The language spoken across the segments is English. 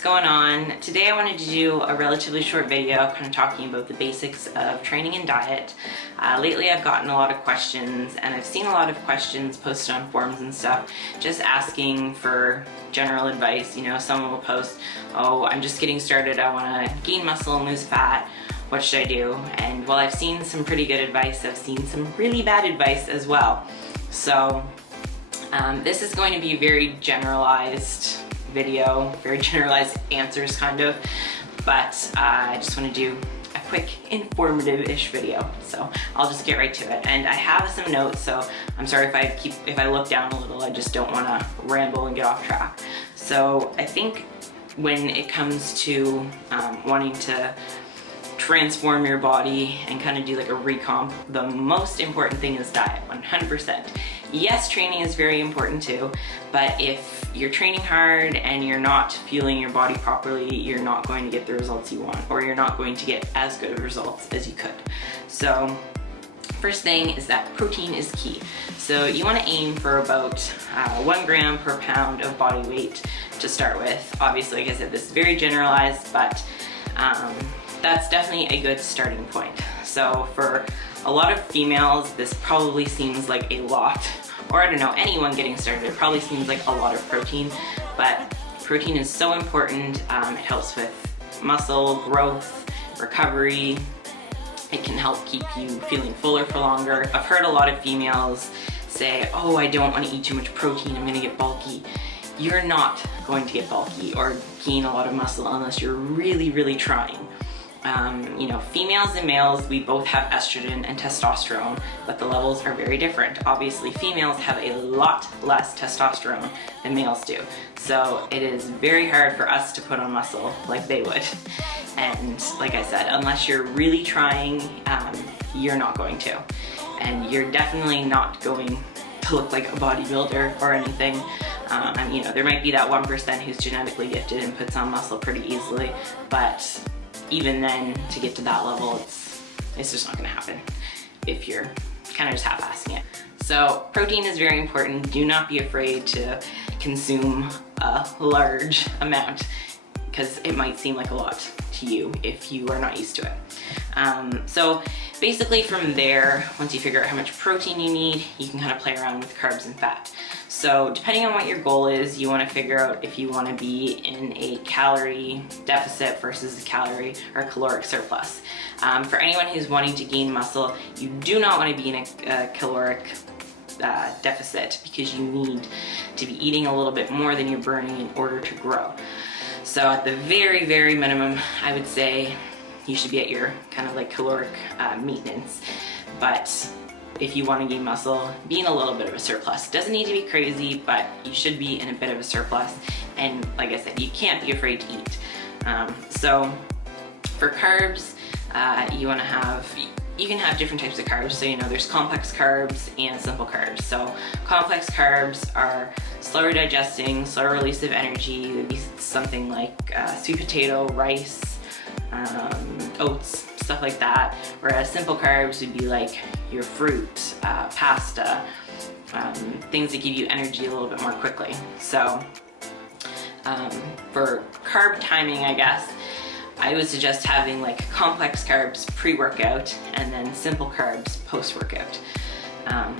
what's going on? Today I wanted to do a relatively short video kind of talking about the basics of training and diet. Lately I've gotten a lot of questions, and I've seen a lot of questions posted on forums and stuff just asking for general advice. You know, someone will post, oh, I'm just getting started, I want to gain muscle and lose fat, what should I do? And while I've seen some pretty good advice, I've seen some really bad advice as well. So this is going to be a very generalized video, very generalized answers kind of, but I just want to do a quick informative-ish video, so I'll just get right to it. And I have some notes, so I'm sorry if I look down a little. I just don't want to ramble and get off track. So I think when it comes to wanting to transform your body and kind of do like a recomp, the most important thing is diet, 100%. Yes, training is very important too, but if you're training hard and you're not fueling your body properly, you're not going to get the results you want, or you're not going to get as good of results as you could. So first thing is that protein is key. So you want to aim for about 1 gram per pound of body weight to start with. Obviously, like I said, this is very generalized, but that's definitely a good starting point. So for a lot of females, this probably seems like a lot, or I don't know, anyone getting started, it probably seems like a lot of protein, but protein is so important. It helps with muscle growth, recovery. It can help keep you feeling fuller for longer. I've heard a lot of females say, oh, I don't want to eat too much protein, I'm gonna get bulky. You're not going to get bulky or gain a lot of muscle unless you're really, really trying. You know, females and males, we both have estrogen and testosterone, but the levels are very different. Obviously, females have a lot less testosterone than males do. So it is very hard for us to put on muscle like they would. And like I said, unless you're really trying, you're not going to. And you're definitely not going to look like a bodybuilder or anything. You know, there might be that 1% who's genetically gifted and puts on muscle pretty easily, but even then, to get to that level, it's just not gonna happen if you're kind of just half-assing it. So protein is very important. Do not be afraid to consume a large amount, because it might seem like a lot to you if you are not used to it. So basically from there, once you figure out how much protein you need, you can kind of play around with carbs and fat. So depending on what your goal is, you want to figure out if you want to be in a calorie deficit versus a calorie or caloric surplus. For anyone who's wanting to gain muscle, you do not want to be in a caloric deficit, because you need to be eating a little bit more than you're burning in order to grow. So at the very, very minimum, I would say you should be at your kind of like caloric maintenance. But if you want to gain muscle, be in a little bit of a surplus. It doesn't need to be crazy, but you should be in a bit of a surplus. And like I said, you can't be afraid to eat. So for carbs, you can have different types of carbs. So, you know, there's complex carbs and simple carbs. So complex carbs are slower digesting, slower release of energy. It would be something like sweet potato, rice, oats, stuff like that. Whereas simple carbs would be like your fruit, pasta, things that give you energy a little bit more quickly. So for carb timing, I guess, I would suggest having like complex carbs pre-workout and then simple carbs post-workout.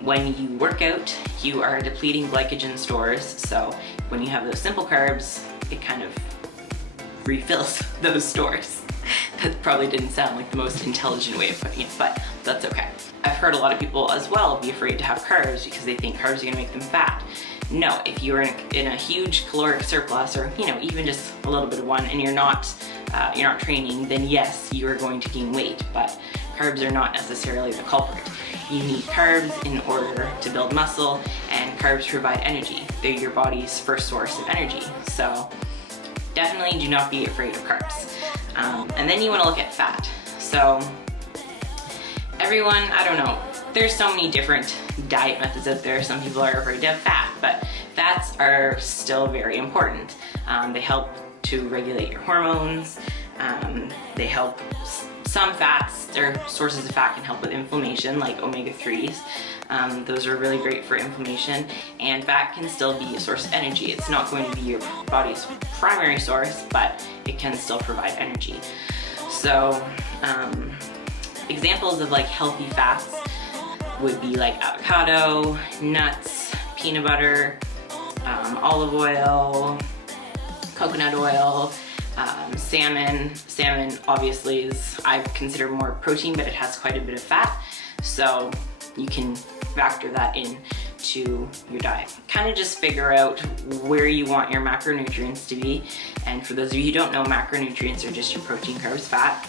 When you work out, you are depleting glycogen stores, so when you have those simple carbs, it kind of refills those stores. That probably didn't sound like the most intelligent way of putting it, but that's okay. I've heard a lot of people as well be afraid to have carbs because they think carbs are gonna make them fat. No, if you're in a huge caloric surplus, or you know, even just a little bit of one, and you're not training, then yes, you are going to gain weight, but carbs are not necessarily the culprit. You need carbs in order to build muscle, and carbs provide energy. They're your body's first source of energy. So definitely do not be afraid of carbs. And then you want to look at fat. So everyone, I don't know, there's so many different diet methods out there. Some people are afraid to have fat, but fats are still very important. They help to regulate your hormones. They help Some fats or sources of fat can help with inflammation, like omega-3s. Those are really great for inflammation, and fat can still be a source of energy. It's not going to be your body's primary source, but it can still provide energy. So examples of like healthy fats would be like avocado, nuts, peanut butter, olive oil, coconut oil, salmon. Salmon obviously is, I consider more protein, but it has quite a bit of fat, so you can factor that in to your diet. Kind of just figure out where you want your macronutrients to be, and for those of you who don't know, macronutrients are just your protein, carbs, fat.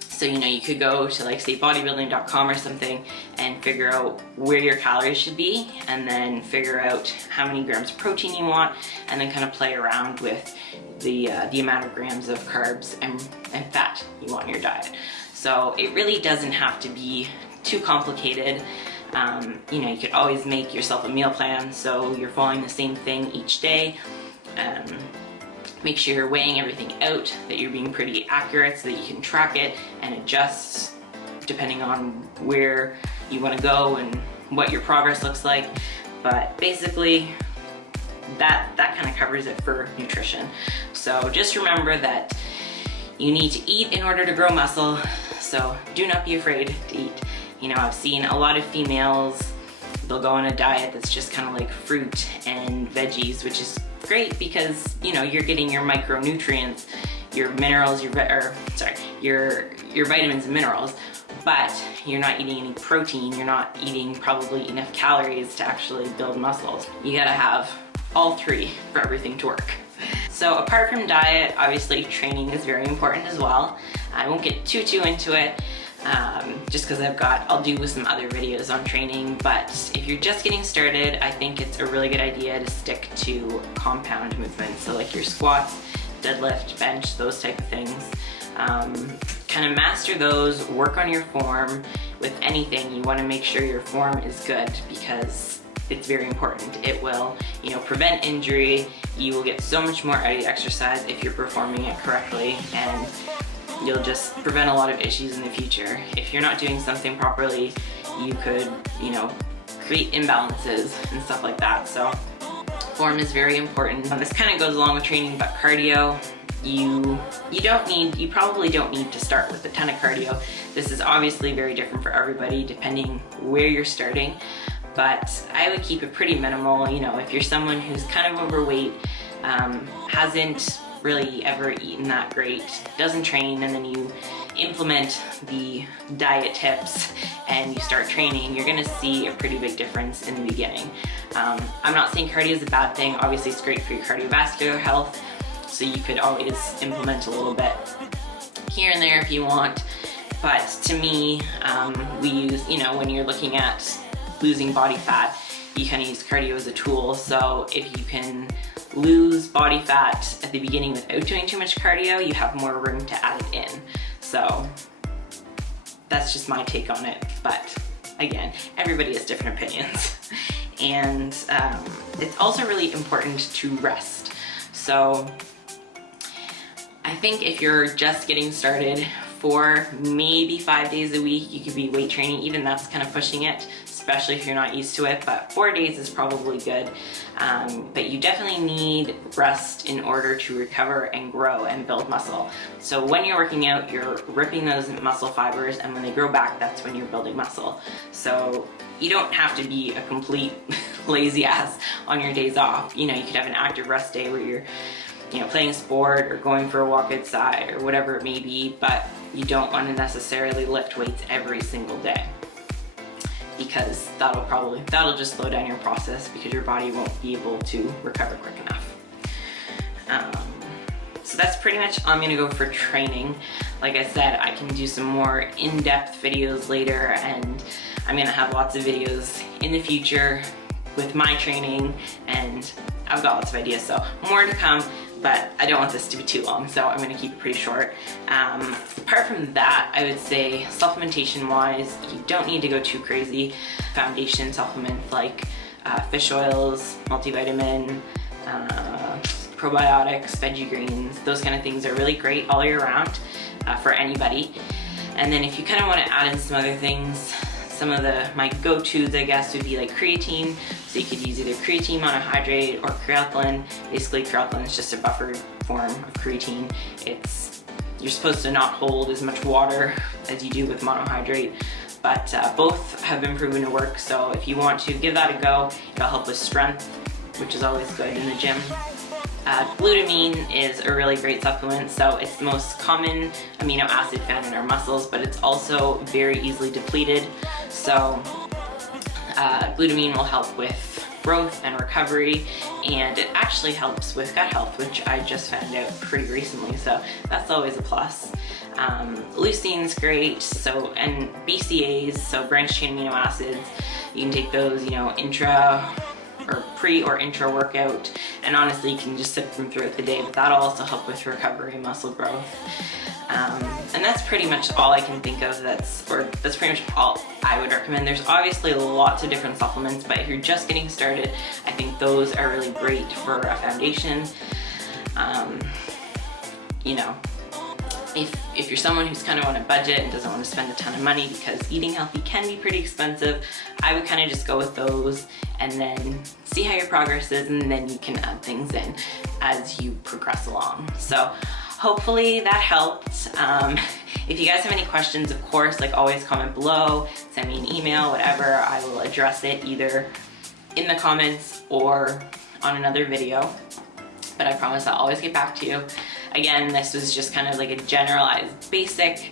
So you could go to like say bodybuilding.com or something and figure out where your calories should be, and then figure out how many grams of protein you want, and then kind of play around with the amount of grams of carbs and fat you want in your diet. So it really doesn't have to be too complicated. You could always make yourself a meal plan so you're following the same thing each day. Make sure you're weighing everything out, that you're being pretty accurate so that you can track it and adjust depending on where you want to go and what your progress looks like. But basically that kind of covers it for nutrition. So just remember that you need to eat in order to grow muscle, so do not be afraid to eat. I've seen a lot of females, they'll go on a diet that's just kind of like fruit and veggies, which is great because you're getting your micronutrients, your minerals, your vitamins and minerals, but you're not eating any protein, you're not eating probably enough calories to actually build muscles. You gotta have all three for everything to work. So apart from diet, obviously training is very important as well. I won't get too into it, just because I'll do some other videos on training, but if you're just getting started, I think it's a really good idea to stick to compound movements, so like your squats, deadlift, bench, those type of things. Kind of master those, work on your form. With anything, you want to make sure your form is good because it's very important. It will, prevent injury. You will get so much more out of the exercise if you're performing it correctly, and you'll just prevent a lot of issues in the future. If you're not doing something properly, you could, create imbalances and stuff like that. So form is very important. This kind of goes along with training, but cardio, you probably don't need to start with a ton of cardio. This is obviously very different for everybody depending where you're starting, but I would keep it pretty minimal. If you're someone who's kind of overweight, hasn't really ever eaten that great, doesn't train, and then you implement the diet tips and you start training, you're gonna see a pretty big difference in the beginning. I'm not saying cardio is a bad thing. Obviously it's great for your cardiovascular health, so you could always implement a little bit here and there if you want. But to me, we use, when you're looking at losing body fat, you kind of use cardio as a tool. So if you can lose body fat at the beginning without doing too much cardio, you have more room to add it in. So that's just my take on it, but again, everybody has different opinions. And it's also really important to rest. So I think if you're just getting started, 4, maybe 5 days a week, you could be weight training. Even that's kind of pushing it, especially if you're not used to it, but 4 days is probably good. But you definitely need rest in order to recover and grow and build muscle. So when you're working out, you're ripping those muscle fibers, and when they grow back, that's when you're building muscle. So you don't have to be a complete lazy ass on your days off. You could have an active rest day where you're playing a sport or going for a walk outside or whatever it may be, but you don't want to necessarily lift weights every single day, because that'll just slow down your process because your body won't be able to recover quick enough. So that's pretty much all I'm gonna go for training. Like I said, I can do some more in-depth videos later, and I'm gonna have lots of videos in the future with my training, and I've got lots of ideas, so more to come, but I don't want this to be too long, so I'm gonna keep it pretty short. Apart from that, I would say supplementation wise, you don't need to go too crazy. Foundation supplements like fish oils, multivitamin, probiotics, veggie greens, those kind of things are really great all year round. for anybody. And then if you kind of want to add in some other things, some of my go-tos, I guess, would be like creatine. So you could use either creatine monohydrate or creatine. Basically, creatine is just a buffered form of creatine. You're supposed to not hold as much water as you do with monohydrate, but both have been proven to work. So if you want to give that a go, it'll help with strength, which is always good in the gym. Glutamine is a really great supplement. So it's the most common amino acid found in our muscles, but it's also very easily depleted. So glutamine will help with growth and recovery, and it actually helps with gut health, which I just found out pretty recently, so that's always a plus. Leucine's great, and BCAAs, so branched chain amino acids, you can take those, intra or pre or intra workout, and honestly you can just sip them throughout the day, but that'll also help with recovery and muscle growth. And that's pretty much all I can think of that's pretty much all I would recommend. There's obviously lots of different supplements, but if you're just getting started, I think those are really great for a foundation. If you're someone who's kind of on a budget and doesn't want to spend a ton of money, because eating healthy can be pretty expensive, I would kind of just go with those and then see how your progress is, and then you can add things in as you progress along. So hopefully that helped. If you guys have any questions, of course, like always, comment below, send me an email, whatever. I will address it either in the comments or on another video, but I promise I'll always get back to you. Again, this was just kind of like a generalized, basic,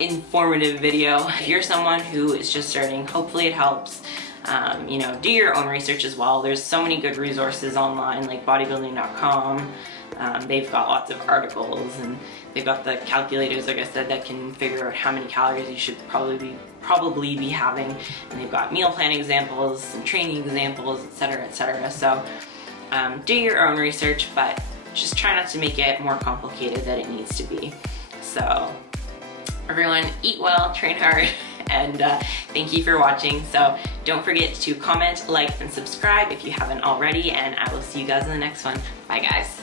informative video. If you're someone who is just starting, hopefully it helps. Do your own research as well. There's so many good resources online, like bodybuilding.com. They've got lots of articles, and they've got the calculators, like I said, that can figure out how many calories you should probably be having. And they've got meal plan examples and training examples, etc., etc. So do your own research, but just try not to make it more complicated than it needs to be. So everyone, eat well, train hard, and thank you for watching. So don't forget to comment, like, and subscribe if you haven't already, and I will see you guys in the next one. Bye guys.